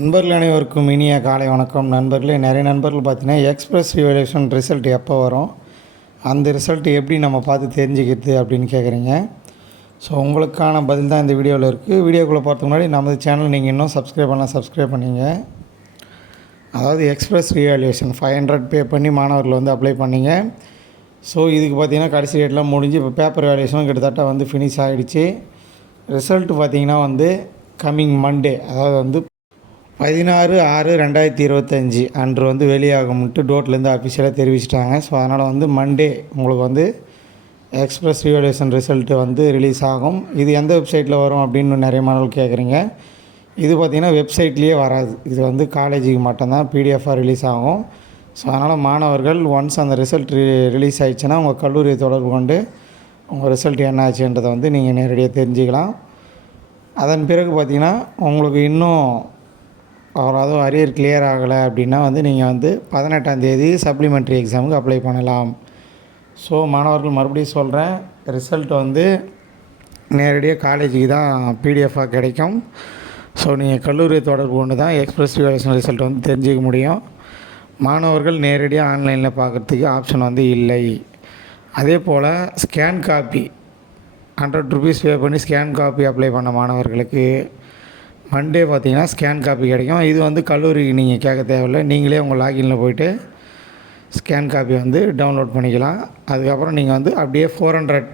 நண்பர்கள் அனைவருக்கும் இனிய காலை வணக்கம். நண்பர்களே, நிறைய நண்பர்கள் பார்த்தீங்கன்னா எக்ஸ்பிரஸ் ரிவல்யூஷன் ரிசல்ட் எப்போ வரும், அந்த ரிசல்ட் எப்படி நம்ம பார்த்து தெரிஞ்சுக்கிறது அப்படின்னு கேட்குறீங்க. ஸோ உங்களுக்கான பதில் தான் இந்த வீடியோவில் இருக்குது. வீடியோக்குள்ளே போகிறதுக்கு முன்னாடி நமது சேனல் நீங்கள் இன்னும் சப்ஸ்கிரைப் பண்ணிங்க. அதாவது எக்ஸ்பிரஸ் ரிவல்யூஷன் 500 பே பண்ணி மாணவர்கள் வந்து அப்ளை பண்ணிங்க. ஸோ இதுக்கு பார்த்திங்கன்னா கடைசி டேட்லாம் முடிஞ்சு இப்போ பேப்பர் வேல்யூஷனும் கிட்டத்தட்ட வந்து ஃபினிஷ் ஆகிடுச்சு. ரிசல்ட்டு பார்த்திங்கன்னா வந்து கம்மிங் மண்டே, அதாவது வந்து 16/6/2025 அன்று வந்து வெளியாகும்ட்டு டோட்லேருந்து அஃபிஷியலாக தெரிவிச்சிட்டாங்க. ஸோ அதனால் வந்து மண்டே உங்களுக்கு வந்து எக்ஸ்பிரஸ் ரிவல்யூஷன் ரிசல்ட்டு வந்து ரிலீஸ் ஆகும். இது எந்த வெப்சைட்டில் வரும் அப்படின்னு நிறைய மாணவர்கள் கேட்குறீங்க. இது பார்த்திங்கன்னா வெப்சைட்லேயே வராது. இது வந்து காலேஜுக்கு மட்டும்தான் பிடிஎஃபாக ரிலீஸ் ஆகும். ஸோ அதனால் மாணவர்கள் ஒன்ஸ் அந்த ரிசல்ட் ரிலீஸ் ஆகிடுச்சுன்னா உங்கள் கல்லூரியை தொடர்பு கொண்டு உங்கள் ரிசல்ட் என்ன ஆச்சுன்றதை வந்து நீங்கள் நேரடியாக தெரிஞ்சுக்கலாம். அதன் பிறகு பார்த்திங்கன்னா உங்களுக்கு இன்னும் அதாவது அரியர் கிளியர் ஆகலை அப்படின்னா வந்து நீங்கள் வந்து 18ஆம் தேதி சப்ளிமெண்ட்ரி எக்ஸாமுக்கு அப்ளை பண்ணலாம். ஸோ மாணவர்கள் மறுபடியும் சொல்கிறேன், ரிசல்ட் வந்து நேரடியாக காலேஜுக்கு தான் பிடிஎஃபாக கிடைக்கும். ஸோ நீங்கள் கல்லூரியை தொடர்பு கொண்டு தான் எக்ஸ்பிரஸ் ரிவல்யூஷன் ரிசல்ட் வந்து தெரிஞ்சிக்க முடியும். மாணவர்கள் நேரடியாக ஆன்லைனில் பார்க்குறதுக்கு ஆப்ஷன் வந்து இல்லை. அதே போல் ஸ்கேன் காப்பி 100 ருபீஸ் பே பண்ணி ஸ்கேன் காப்பி அப்ளை பண்ண மாணவர்களுக்கு மண்டே பார்த்திங்கன்னா ஸ்கேன் காப்பி கிடைக்கும். இது வந்து கல்லூரிக்கு நீங்கள் கேட்க தேவையில்லை, நீங்களே உங்கள் லாகினில் போய்ட்டு ஸ்கேன் காப்பி வந்து டவுன்லோட் பண்ணிக்கலாம். அதுக்கப்புறம் நீங்கள் வந்து அப்படியே 400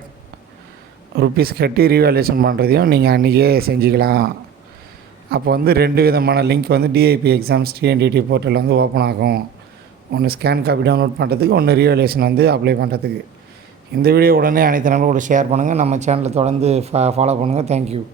ருபீஸ் கட்டி ரீவேல்யூஷன் பண்ணுறதையும் நீங்கள் அன்றைக்கே செஞ்சுக்கலாம். அப்போ வந்து 2 விதமான லிங்க் வந்து டிஐபி எக்ஸாம்ஸ் டிஎன்டிடி போர்ட்டலில் வந்து ஓப்பன் ஆகும். ஒன்று ஸ்கேன் காப்பி டவுன்லோட் பண்ணுறதுக்கு, ஒன்று ரீவேல்யூஷன் வந்து அப்ளை பண்ணுறதுக்கு. இந்த வீடியோ உடனே அனைத்து நண்பர்களோட ஷேர் பண்ணுங்கள். நம்ம சேனலை தொடர்ந்து ஃபாலோ பண்ணுங்கள். தேங்க்யூ.